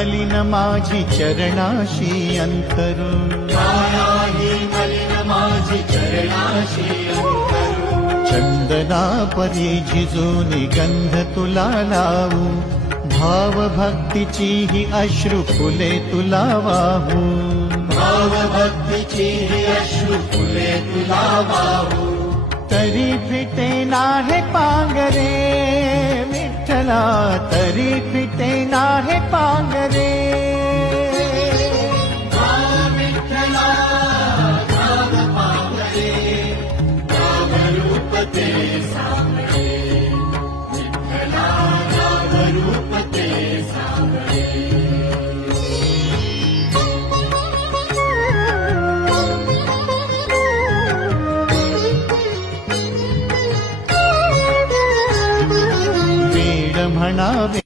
मलिन माझी चरणाशी अंतरू, मायाही मलिन माझी चरणाशी अंतरू, चंदना परी झिजूनी गंध तुला लावू, भाव भक्तीची ही अश्रु फुले तुला वाहू, भाव भक्तीची ही अश्रु फुले तुला वाहू, तरी फिटे नाहे पांगरे विठ्ठला, तरी फिटे नाहे पांगरे, विठ्ठला नाग पांगरे, नाग रूप ते सांगळे, विठ्ठला नाग रूप ते सांगळे. वेड म्हणावे